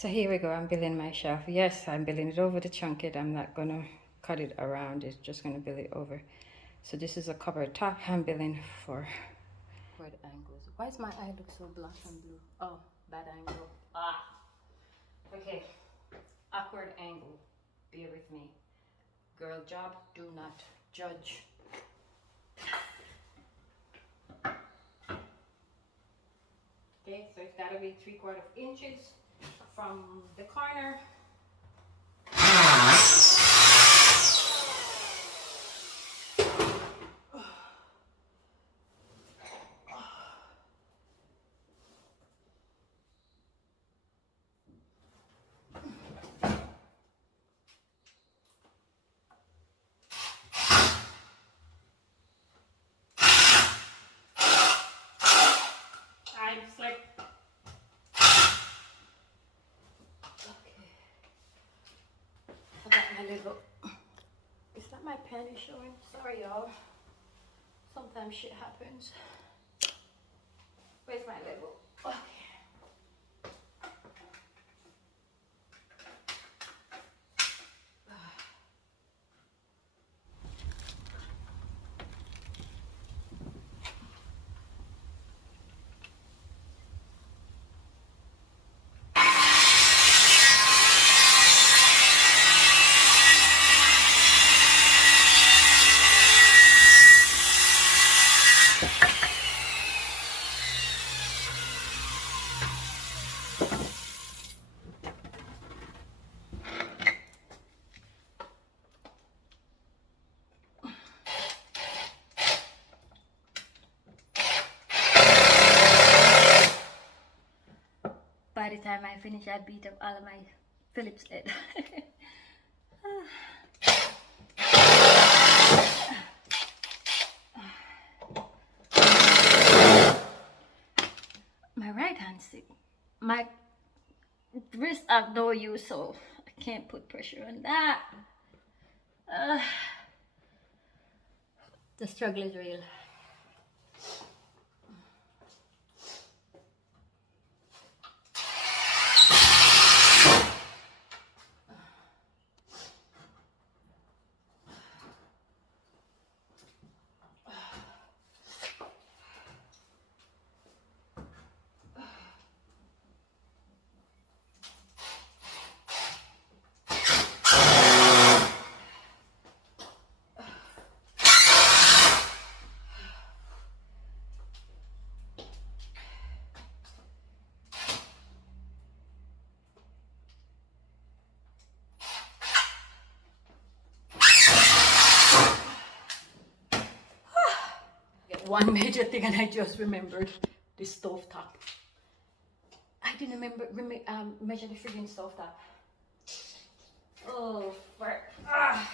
So here we go, I'm building my shelf. Yes, I'm building it over the chunket. I'm not gonna cut it around, it's just gonna build it over. So this is a covered top I'm building for the angles. Why does my eye look so black and blue? Oh, bad angle. Ah, okay. Awkward angle. Bear with me. Girl job, do not judge. Okay, so it's gotta be 3/4 inches from the corner. I'm slip. Okay. I got my little. Is that my penny showing? Sorry, y'all. Sometimes shit happens. Where's my label? Okay. By the time I finish, I beat up all of my Phillips head. My right hand stick. My wrist have no use, so I can't put pressure on that. The struggle is real. One major thing, and I just remembered the stove top. I didn't measure the freaking stove top. Oh, frick. Ah.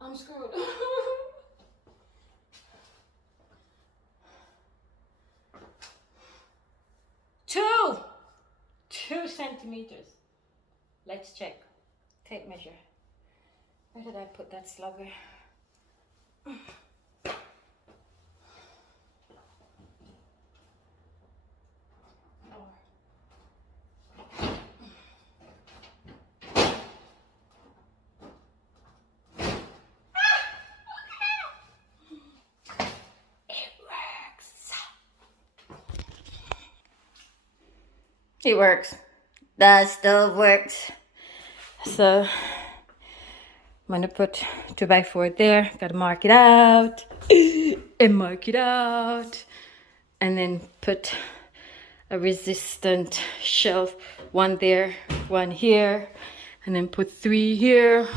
I'm screwed. 2 centimeters. Let's check. Tape measure. Where did I put that slugger? It works. That stove works. So I'm gonna put 2x4 there. Gotta mark it out and mark it out, and then put a resistant shelf, 1 there, 1 here, and then put 3 here.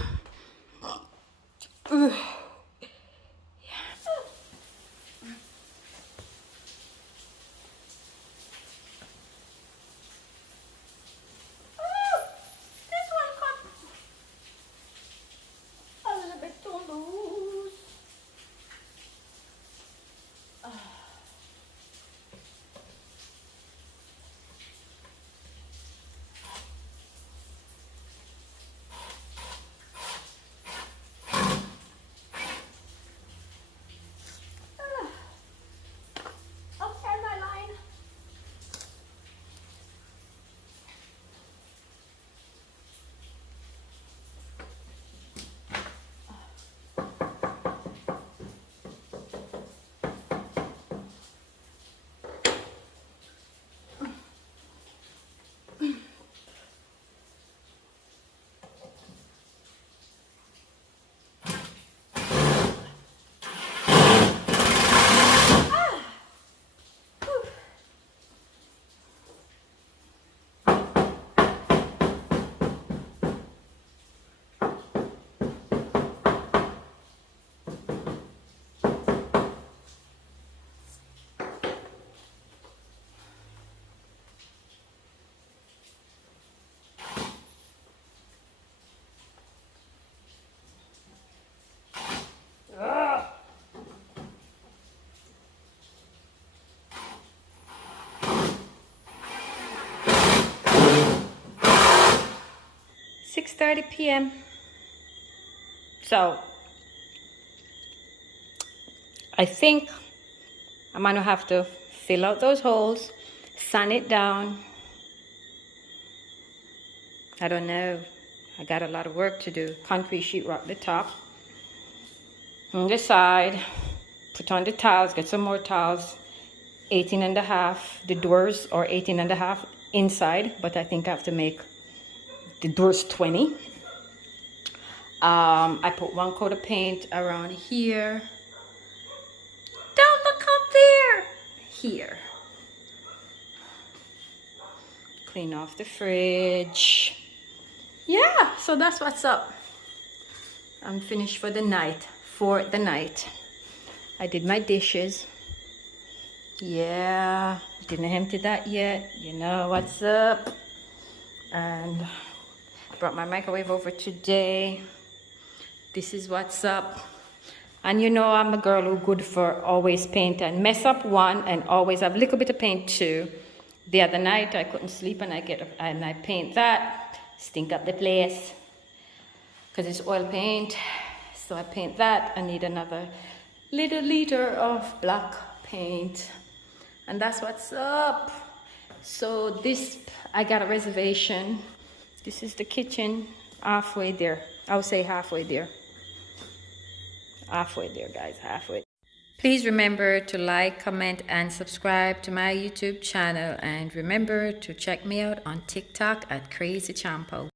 6:30 p.m. So I think I'm gonna have to fill out those holes, sand it down. I don't know. I got a lot of work to do. Concrete sheetrock the top. On the side, put on the tiles, get some more tiles. 18.5. The doors are 18.5 inside, but I think I have to make the doors 20. I put 1 coat of paint around here. Don't look up there. Here. Clean off the fridge. Yeah, so that's what's up. I'm finished for the night. I did my dishes. Yeah, didn't empty that yet. You know what's up. And brought my microwave over today. This is what's up. And you know I'm a girl who good for always paint and mess up one and always have a little bit of paint too. The other night I couldn't sleep and I paint that, stink up the place because it's oil paint. So I paint that. I need another little liter of black paint. And that's what's up. So this, I got a reservation. This is the kitchen, halfway there. I would say halfway there. Halfway there, guys, halfway. Please remember to like, comment, and subscribe to my YouTube channel. And remember to check me out on TikTok at Csompó.